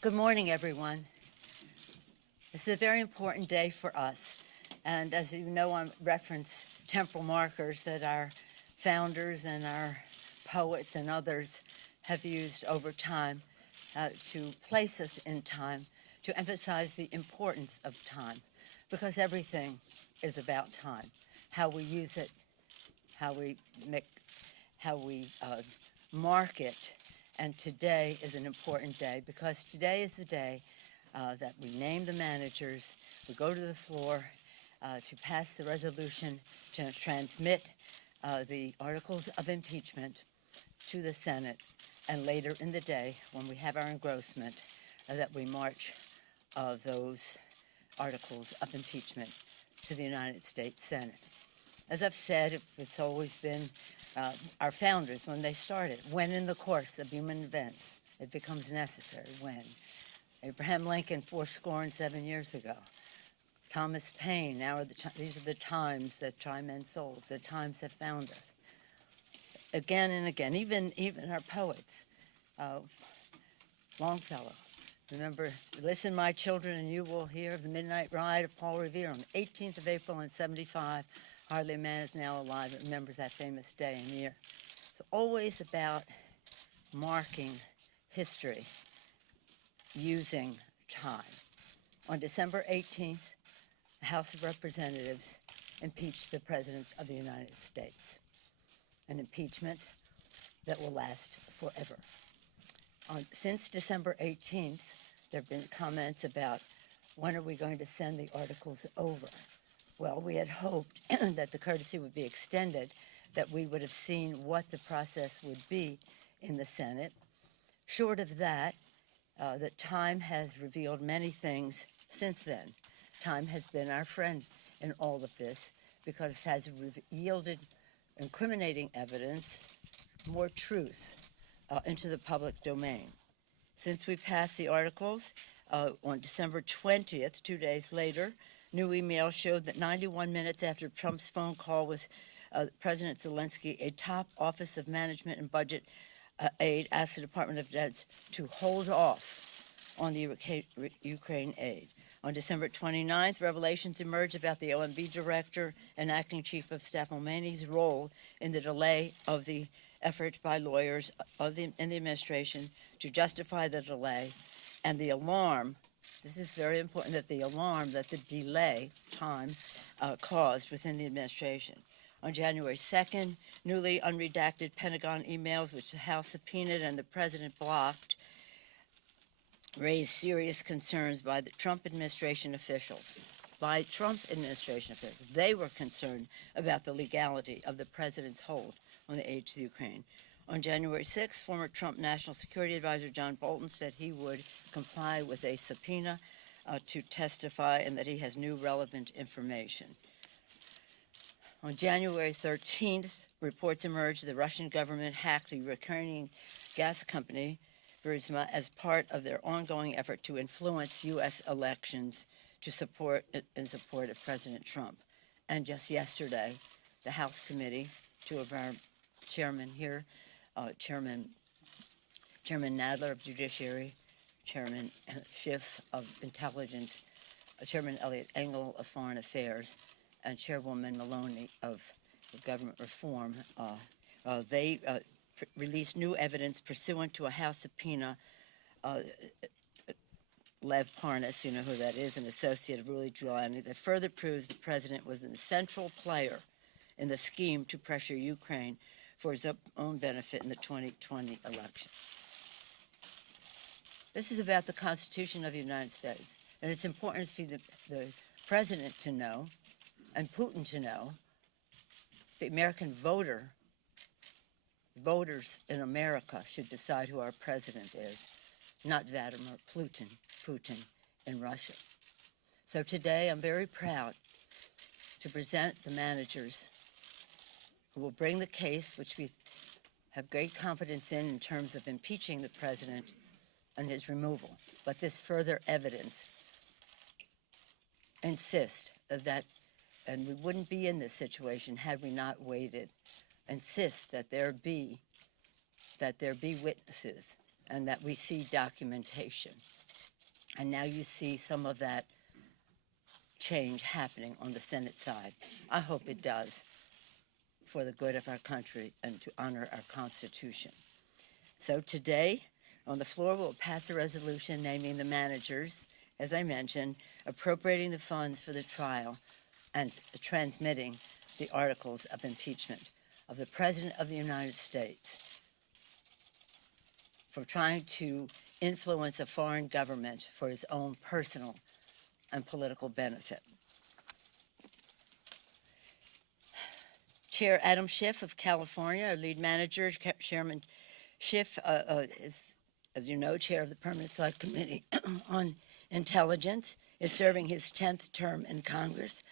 Good morning, everyone. This is a very important day for us. And as you know, I reference temporal markers that our founders and our poets and others have used over time to place us in time, to emphasize the importance of time, because everything is about time. How we use it, how we mark it. And today is an important day because today is the day that we name the managers, we go to the floor to pass the resolution to transmit the articles of impeachment to the Senate, and later in the day, when we have our engrossment, that we march those articles of impeachment to the United States Senate. As I've said, it's always been our founders, when they started, when in the course of human events it becomes necessary, when. Abraham Lincoln, 7 years ago. Thomas Paine, these are the times that try men's souls, the times that found us. Again and again, even our poets. Longfellow, remember, listen, my children, and you will hear the midnight ride of Paul Revere on the 18th of April in 75. Hardly a man is now alive that remembers that famous day and year. It's always about marking history using time. On December 18th, the House of Representatives impeached the President of the United States, an impeachment that will last forever. Since December 18th, there have been comments about when are we going to send the articles over. Well, we had hoped that the courtesy would be extended, that we would have seen what the process would be in the Senate. Short of that, that time has revealed many things since then. Time has been our friend in all of this because it has yielded incriminating evidence, more truth into the public domain. Since we passed the articles on December 20th, 2 days later, new email showed that 91 minutes after Trump's phone call with President Zelensky, a top Office of Management and Budget aide asked the Department of Defense to hold off on the Ukraine aid. On December 29th, revelations emerged about the OMB director and acting chief of staff Khomeini's role in the delay of the effort by lawyers in the administration to justify the delay, and the alarm. This is very important, that the alarm that the delay time caused within the administration. On January 2nd, newly unredacted Pentagon emails, which the House subpoenaed and the President blocked, raised serious concerns by the Trump administration officials. They were concerned about the legality of the President's hold on the aid to the Ukraine. On January 6th, former Trump National Security Advisor John Bolton said he would comply with a subpoena to testify and that he has new relevant information. On January 13th, reports emerged the Russian government hacked the Ukrainian gas company, Burisma, as part of their ongoing effort to influence U.S. elections in support of President Trump. And just yesterday, the House committee, two of our chairmen here, Chairman Nadler of Judiciary, Chairman Schiff of Intelligence, Chairman Eliot Engel of Foreign Affairs, and Chairwoman Maloney of Government Reform, they released new evidence pursuant to a House subpoena. Lev Parnas, you know who that is, an associate of Rudy Giuliani, that further proves the president was a central player in the scheme to pressure Ukraine for his own benefit in the 2020 election. This is about the Constitution of the United States, and it's important for the president to know, and Putin to know, the American voters in America should decide who our president is, not Vladimir Putin in Russia. So today I'm very proud to present the managers who will bring the case, which we have great confidence in terms of impeaching the president and his removal. But this further evidence insists that, and we wouldn't be in this situation had we not waited, insist that there be witnesses and that we see documentation. And now you see some of that change happening on the Senate side. I hope it does for the good of our country and to honor our Constitution. So today, on the floor, we'll pass a resolution naming the managers, as I mentioned, appropriating the funds for the trial, and transmitting the articles of impeachment of the President of the United States for trying to influence a foreign government for his own personal and political benefit. Chair Adam Schiff of California, our lead manager. Chairman Schiff is, as you know, chair of the Permanent Select Committee on Intelligence, is serving his 10th term in Congress.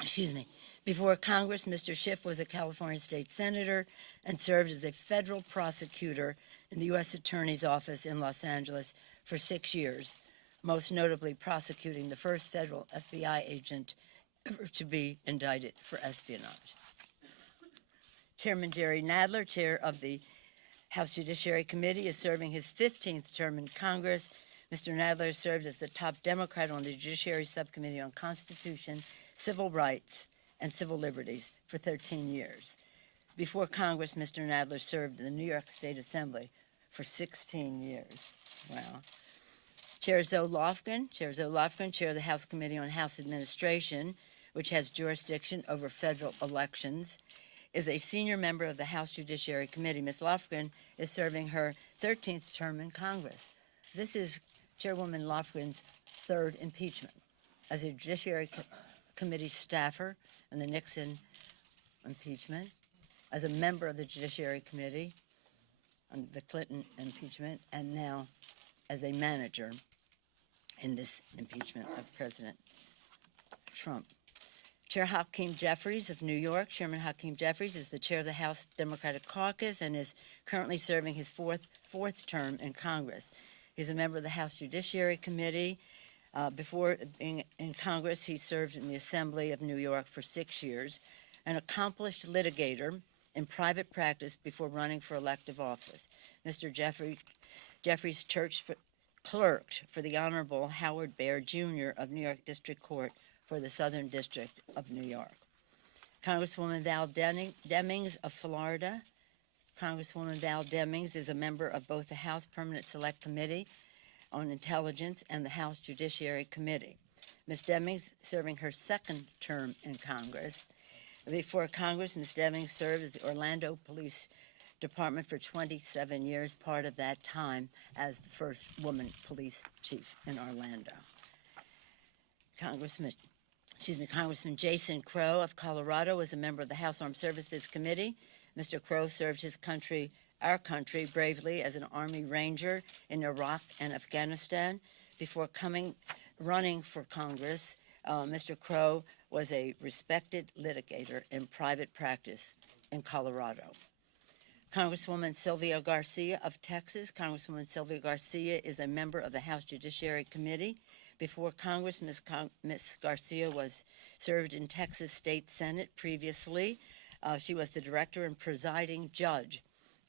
Excuse me. Before Congress, Mr. Schiff was a California state senator and served as a federal prosecutor in the U.S. Attorney's Office in Los Angeles for 6 years, most notably prosecuting the first federal FBI agent ever to be indicted for espionage. Chairman Jerry Nadler, chair of the House Judiciary Committee, is serving his 15th term in Congress. Mr. Nadler served as the top Democrat on the Judiciary Subcommittee on Constitution, Civil Rights, and Civil Liberties for 13 years. Before Congress, Mr. Nadler served in the New York State Assembly for 16 years. Wow. Chair Zoe Lofgren, chair of the House Committee on House Administration, which has jurisdiction over federal elections, is a senior member of the House Judiciary Committee. Ms. Lofgren is serving her 13th term in Congress. This is Chairwoman Lofgren's third impeachment as a Judiciary Committee staffer in the Nixon impeachment, as a member of the Judiciary Committee on the Clinton impeachment, and now as a manager in this impeachment of President Trump. Chair Hakeem Jeffries of New York. Chairman Hakeem Jeffries is the chair of the House Democratic Caucus and is currently serving his fourth term in Congress. He's a member of the House Judiciary Committee. Before being in Congress, he served in the Assembly of New York for 6 years, an accomplished litigator in private practice before running for elective office. Mr. Jeffries clerked for the Honorable Howard Baird, Jr. of New York District Court for the Southern District of New York. Congresswoman Val Demings of Florida. Congresswoman Val Demings is a member of both the House Permanent Select Committee on Intelligence and the House Judiciary Committee. Ms. Demings serving her second term in Congress. Before Congress, Ms. Demings served as the Orlando Police Department for 27 years, part of that time as the first woman police chief in Orlando. Congressman Jason Crow of Colorado was a member of the House Armed Services Committee. Mr. Crow served our country, bravely as an Army Ranger in Iraq and Afghanistan. Before running for Congress, Mr. Crow was a respected litigator in private practice in Colorado. Congresswoman Sylvia Garcia of Texas. Congresswoman Sylvia Garcia is a member of the House Judiciary Committee. Before Congress, Ms. Garcia served in Texas State Senate previously. She was the director and presiding judge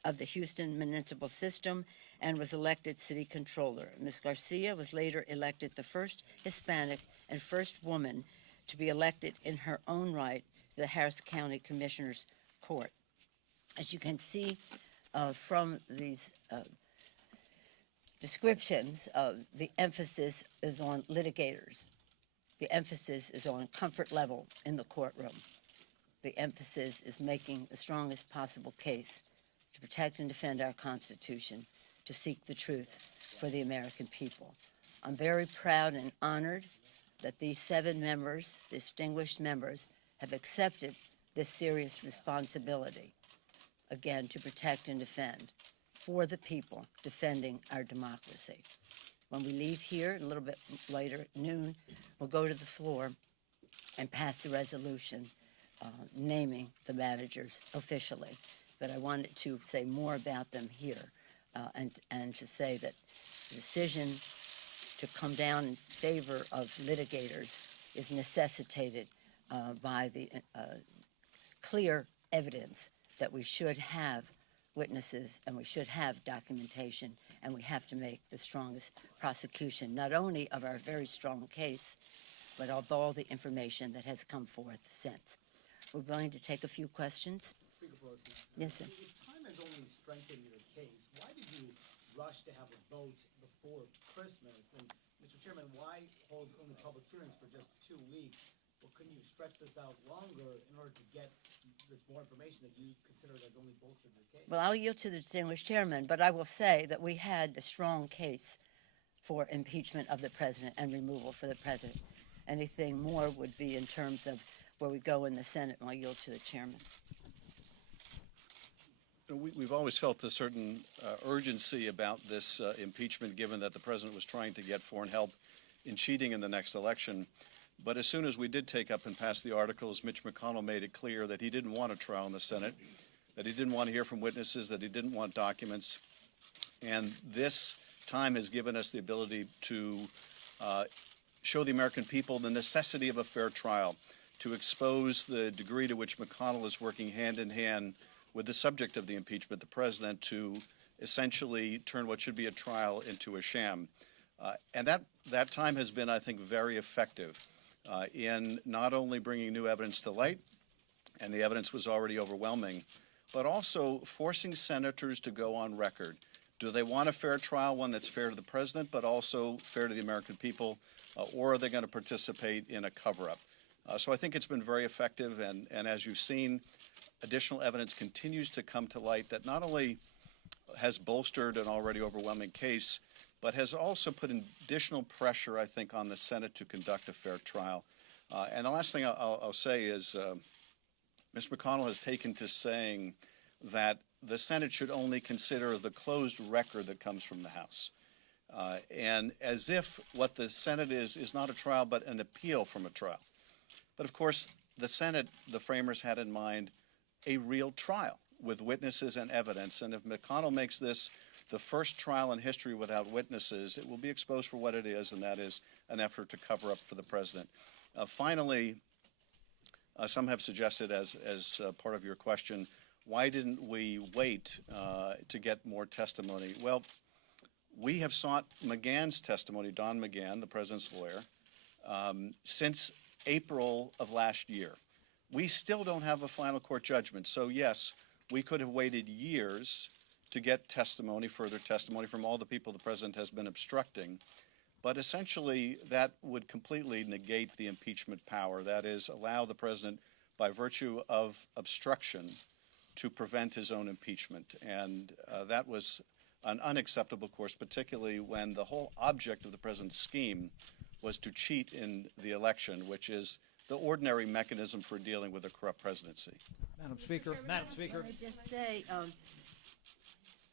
of the Houston Municipal System and was elected city controller. Ms. Garcia was later elected the first Hispanic and first woman to be elected in her own right to the Harris County Commissioner's Court. As you can see from these descriptions, the emphasis is on litigators. The emphasis is on comfort level in the courtroom. The emphasis is making the strongest possible case to protect and defend our Constitution, to seek the truth for the American people. I'm very proud and honored that these 7 members, distinguished members, have accepted this serious responsibility, again, to protect and defend for the people, defending our democracy. When we leave here, a little bit later at noon, we'll go to the floor and pass a resolution naming the managers officially. But I wanted to say more about them here and to say that the decision to come down in favor of litigators is necessitated by the clear evidence that we should have witnesses, and we should have documentation, and we have to make the strongest prosecution, not only of our very strong case, but of all the information that has come forth since. We're willing to take a few questions. Speaker Pelosi. Yes, sir. If time has only strengthened your case, why did you rush to have a vote before Christmas? And, Mr. Chairman, why hold only public hearings for just 2 weeks? Well, couldn't you stretch this out longer in order to get this more information that you consider has only bolstered your case? Well, I'll yield to the distinguished chairman, but I will say that we had a strong case for impeachment of the president and removal for the president. Anything more would be in terms of where we go in the Senate, and I'll yield to the chairman. We've always felt a certain urgency about this impeachment, given that the president was trying to get foreign help in cheating in the next election. But as soon as we did take up and pass the articles, Mitch McConnell made it clear that he didn't want a trial in the Senate, that he didn't want to hear from witnesses, that he didn't want documents. And this time has given us the ability to show the American people the necessity of a fair trial, to expose the degree to which McConnell is working hand in hand with the subject of the impeachment, the president, to essentially turn what should be a trial into a sham. And that time has been, I think, very effective in not only bringing new evidence to light, and the evidence was already overwhelming, but also forcing senators to go on record. Do they want a fair trial, one that's fair to the president, but also fair to the American people, or are they going to participate in a cover-up? So I think it's been very effective, and as you've seen, additional evidence continues to come to light that not only has bolstered an already overwhelming case, but has also put additional pressure, I think, on the Senate to conduct a fair trial. And the last thing I'll say is Mr. McConnell has taken to saying that the Senate should only consider the closed record that comes from the House. And as if what the Senate is not a trial, but an appeal from a trial. But of course, the Senate, the framers had in mind a real trial with witnesses and evidence. And if McConnell makes this the first trial in history without witnesses, it will be exposed for what it is, and that is an effort to cover up for the president. Finally, some have suggested as part of your question, why didn't we wait to get more testimony? Well, we have sought McGahn's testimony, Don McGahn, the president's lawyer, since April of last year. We still don't have a final court judgment. So yes, we could have waited years to get testimony, further testimony from all the people the president has been obstructing. But essentially, that would completely negate the impeachment power. That is, allow the president, by virtue of obstruction, to prevent his own impeachment. And that was an unacceptable course, particularly when the whole object of the president's scheme was to cheat in the election, which is the ordinary mechanism for dealing with a corrupt presidency. Madam Speaker. Madam Speaker. Can I just say,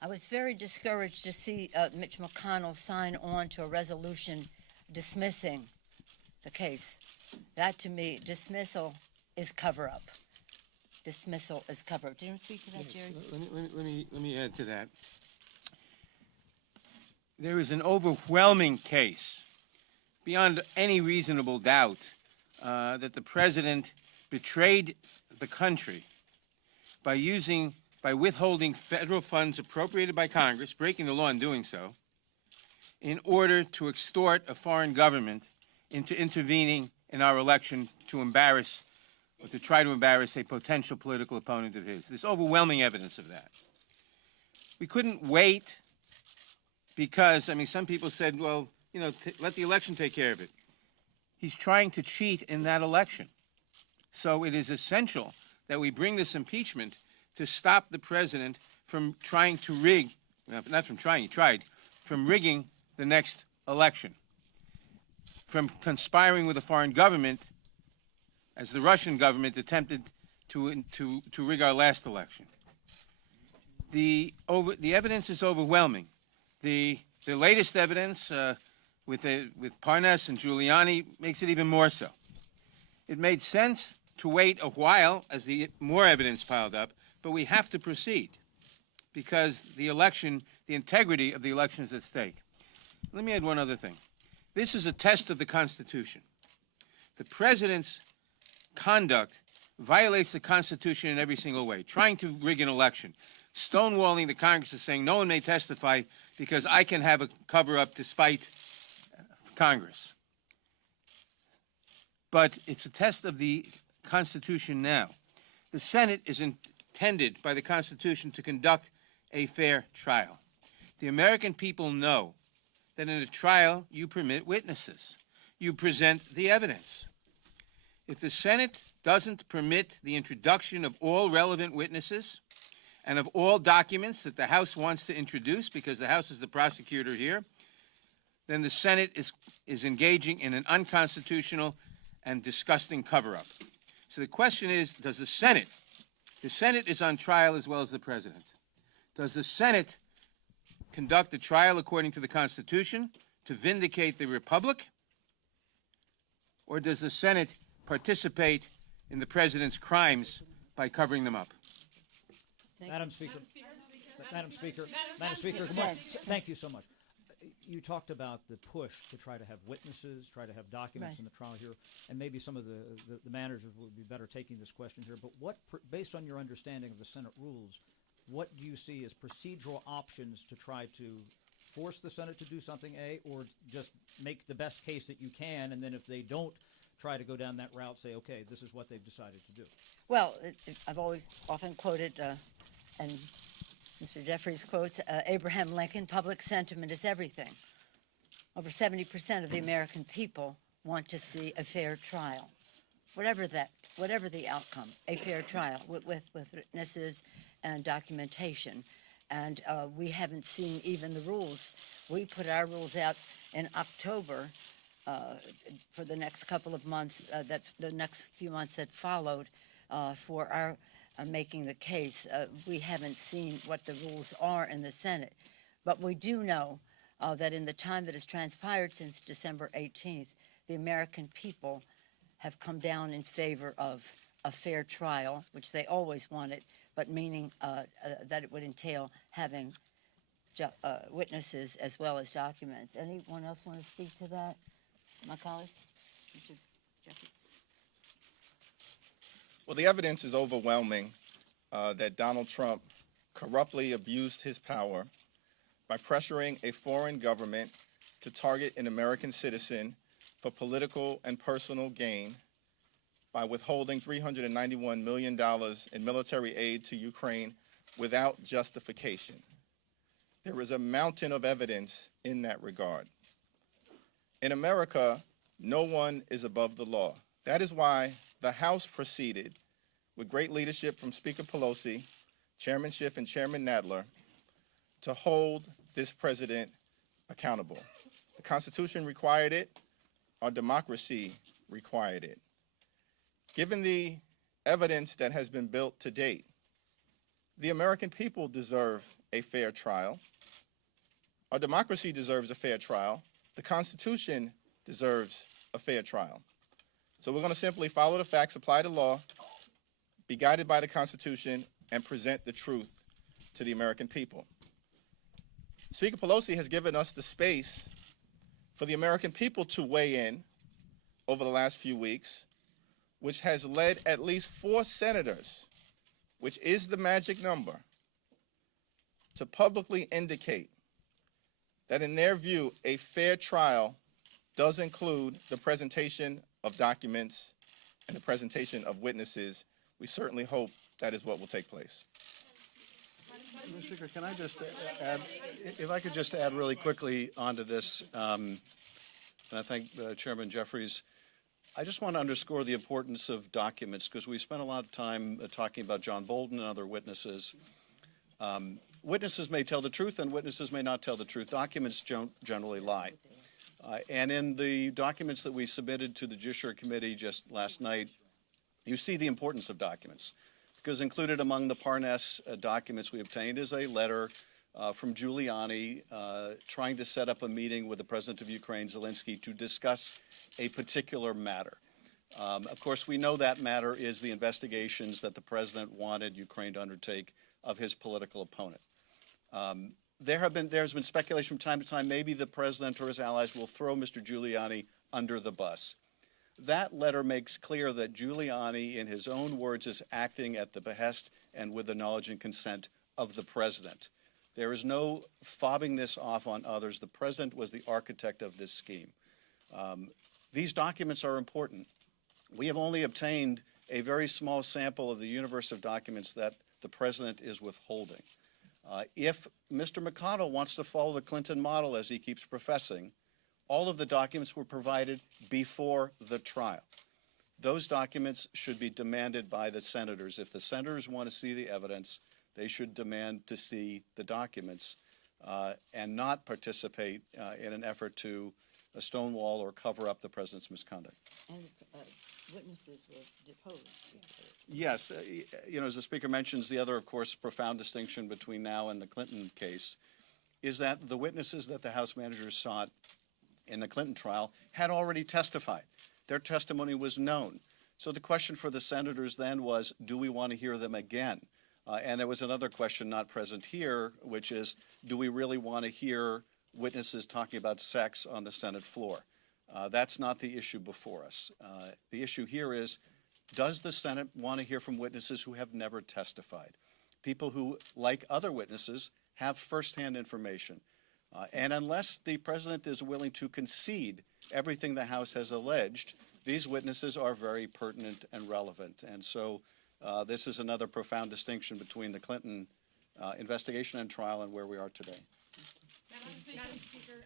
I was very discouraged to see Mitch McConnell sign on to a resolution dismissing the case. That, to me, dismissal is cover-up. Dismissal is cover-up. Do you want to speak to that, Jerry? Let me add to that. There is an overwhelming case, beyond any reasonable doubt, that the president betrayed the country by withholding federal funds appropriated by Congress, breaking the law in doing so, in order to extort a foreign government into intervening in our election to embarrass or to try to embarrass a potential political opponent of his. There's overwhelming evidence of that. We couldn't wait because, I mean, some people said, well, you know, let the election take care of it. He's trying to cheat in that election. So it is essential that we bring this impeachment to stop the president from trying to rig, not from trying, he tried, from rigging the next election, from conspiring with a foreign government as the Russian government attempted to rig our last election. The evidence is overwhelming. The latest evidence with Parnas and Giuliani makes it even more so. It made sense to wait a while as the more evidence piled up, but we have to proceed because the election, the integrity of the election is at stake. Let me add one other thing. This is a test of the Constitution. The president's conduct violates the Constitution in every single way, trying to rig an election, stonewalling the Congress is saying no one may testify because I can have a cover-up despite Congress. But it's a test of the Constitution now. The Senate is intended by the Constitution to conduct a fair trial. The American people know that in a trial you permit witnesses. You present the evidence. If the Senate doesn't permit the introduction of all relevant witnesses and of all documents that the House wants to introduce, because the House is the prosecutor here, then the Senate is engaging in an unconstitutional and disgusting cover-up. So the question is, does the Senate is on trial as well as the President. Does the Senate conduct a trial according to the Constitution to vindicate the Republic? Or does the Senate participate in the President's crimes by covering them up? Madam Speaker. Madam Speaker, good morning. Thank you so much. You talked about the push to try to have witnesses, try to have documents in the trial here, and maybe some of the managers would be better taking this question here. But based on your understanding of the Senate rules, what do you see as procedural options to try to force the Senate to do something, A, or just make the best case that you can, and then if they don't try to go down that route, say, okay, this is what they've decided to do? Well, I've often quoted, and Mr. Jeffries quotes, Abraham Lincoln, public sentiment is everything. Over 70% of the American people want to see a fair trial, whatever the outcome, a fair trial with witnesses and documentation. And we haven't seen even the rules. We put our rules out in October for the next couple of months, the next few months that followed for our making the case. We haven't seen what the rules are in the Senate. But we do know that in the time that has transpired since December 18th, the American people have come down in favor of a fair trial, which they always wanted, but meaning that it would entail having witnesses as well as documents. Anyone else want to speak to that? My colleagues? Mr. Jeffries? Well, the evidence is overwhelming that Donald Trump corruptly abused his power by pressuring a foreign government to target an American citizen for political and personal gain by withholding $391 million in military aid to Ukraine without justification. There is a mountain of evidence in that regard. In America, no one is above the law. That is why the House proceeded with great leadership from Speaker Pelosi, Chairman Schiff, and Chairman Nadler to hold this president accountable. The Constitution required it. Our democracy required it. Given the evidence that has been built to date, the American people deserve a fair trial. Our democracy deserves a fair trial. The Constitution deserves a fair trial. So we're going to simply follow the facts, apply the law, be guided by the Constitution, and present the truth to the American people. Speaker Pelosi has given us the space for the American people to weigh in over the last few weeks, which has led at least 4 senators, which is the magic number, to publicly indicate that in their view, a fair trial does include the presentation of documents and the presentation of witnesses. We certainly hope that is what will take place. Mr. Speaker, can I just add, if I could just add really quickly onto this, and I thank Chairman Jeffries. I just want to underscore the importance of documents because we spent a lot of time talking about John Bolton and other witnesses. Witnesses may tell the truth and witnesses may not tell the truth. Documents don't generally lie. And in the documents that we submitted to the Judiciary Committee just last night, you see the importance of documents. Because included among the Parnas documents we obtained is a letter from Giuliani trying to set up a meeting with the President of Ukraine, Zelensky, to discuss a particular matter. Of course, we know that matter is the investigations that the President wanted Ukraine to undertake of his political opponent. There's been speculation from time to time maybe the President or his allies will throw Mr. Giuliani under the bus. That letter makes clear that Giuliani, in his own words, is acting at the behest and with the knowledge and consent of the president. There is no fobbing this off on others. The president was the architect of this scheme. These documents are important. We have only obtained a very small sample of the universe of documents that the president is withholding. If Mr. McConnell wants to follow the Clinton model, as he keeps professing, all of the documents were provided before the trial. Those documents should be demanded by the senators. If the senators want to see the evidence, they should demand to see the documents and not participate in an effort to stonewall or cover up the president's misconduct. And witnesses were deposed. Yes, as the Speaker mentions, the other, of course, profound distinction between now and the Clinton case is that the witnesses that the House managers sought in the Clinton trial had already testified. Their testimony was known. So the question for the senators then was, do we want to hear them again? And there was another question not present here, which is, do we really want to hear witnesses talking about sex on the Senate floor? That's not the issue before us. The issue here is, does the Senate want to hear from witnesses who have never testified? People who, like other witnesses, have firsthand information. And unless the president is willing to concede everything the House has alleged, these witnesses are very pertinent and relevant. And so this is another profound distinction between the Clinton investigation and trial and where we are today. Madam Speaker,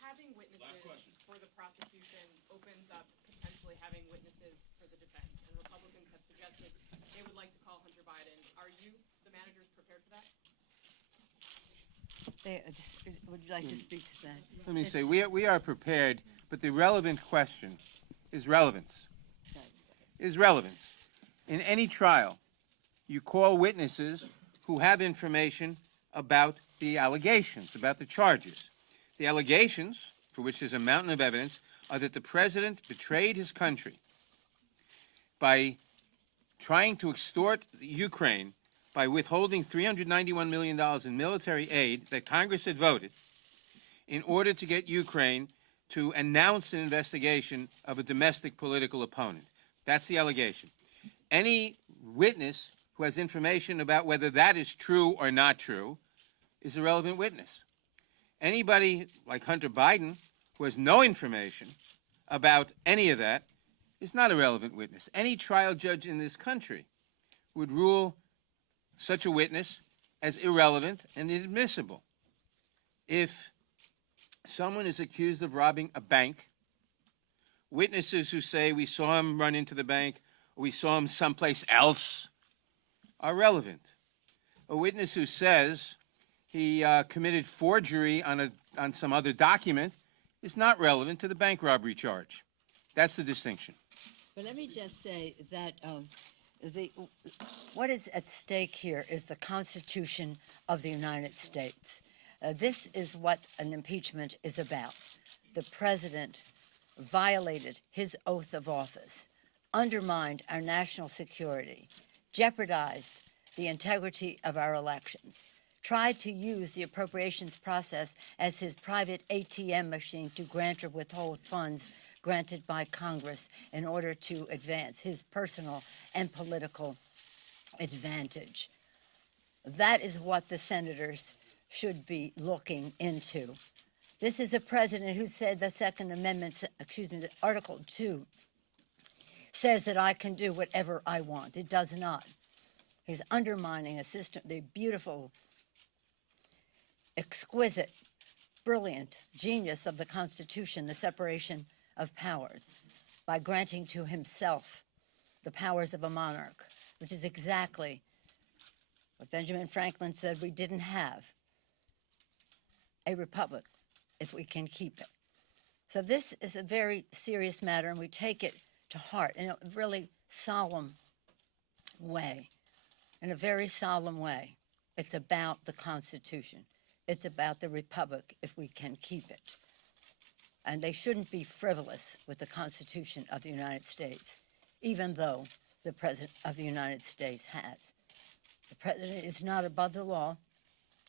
having witnesses for the prosecution opens up potentially having witnesses for the defense. And Republicans have suggested they would like to call Hunter Biden. Are you, the managers, prepared for that? Would you like to speak to that? Let me say, we are prepared, but the relevant question is relevance. Is relevance. In any trial, you call witnesses who have information about the allegations, about the charges. The allegations, for which there's a mountain of evidence, are that the president betrayed his country by trying to extort Ukraine by withholding $391 million in military aid that Congress had voted in order to get Ukraine to announce an investigation of a domestic political opponent. That's the allegation. Any witness who has information about whether that is true or not true is a relevant witness. Anybody like Hunter Biden who has no information about any of that is not a relevant witness. Any trial judge in this country would rule such a witness as irrelevant and inadmissible. If someone is accused of robbing a bank, witnesses who say we saw him run into the bank or we saw him someplace else are relevant. A witness who says he committed forgery on some other document is not relevant to the bank robbery charge. That's the distinction. But let me just say that what is at stake here is the Constitution of the United States. This is what an impeachment is about. The president violated his oath of office, undermined our national security, jeopardized the integrity of our elections, tried to use the appropriations process as his private ATM machine to grant or withhold funds granted by Congress in order to advance his personal and political advantage. That is what the senators should be looking into. This is a president who said the Second Amendment, Article 2, says that I can do whatever I want. It does not. He's undermining a system, the beautiful, exquisite, brilliant genius of the Constitution, the separation of powers, by granting to himself the powers of a monarch, which is exactly what Benjamin Franklin said we didn't have, a republic, if we can keep it. So this is a very serious matter, and we take it to heart in a really solemn way, in a very solemn way. It's about the Constitution. It's about the republic, if we can keep it. And they shouldn't be frivolous with the Constitution of the United States, even though the President of the United States has. The President is not above the law.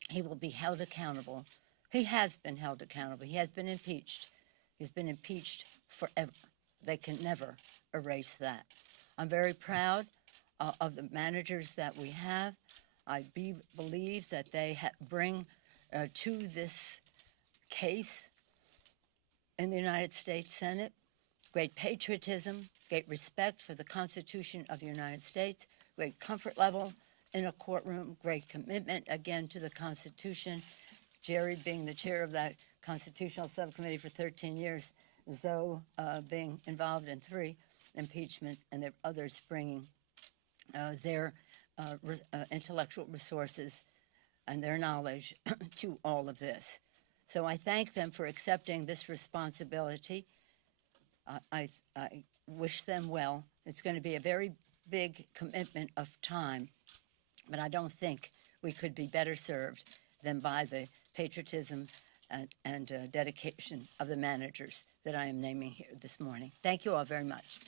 He will be held accountable. He has been held accountable. He has been impeached. He's been impeached forever. They can never erase that. I'm very proud of the managers that we have. believe that they bring to this case in the United States Senate great patriotism, great respect for the Constitution of the United States, great comfort level in a courtroom, great commitment, again, to the Constitution. Jerry being the chair of that Constitutional Subcommittee for 13 years, Zoe being involved in 3 impeachments, and there are others bringing their intellectual resources and their knowledge to all of this. So I thank them for accepting this responsibility. I wish them well. It's going to be a very big commitment of time, but I don't think we could be better served than by the patriotism and dedication of the managers that I am naming here this morning. Thank you all very much.